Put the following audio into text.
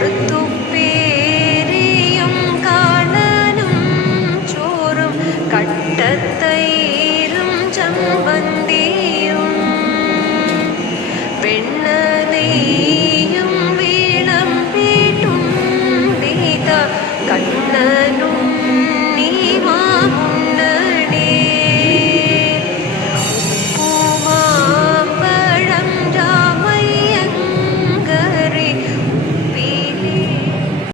கருத்துப்பேரியும் காணனும் சோறும் கட்டத்தைரும் சம்பன்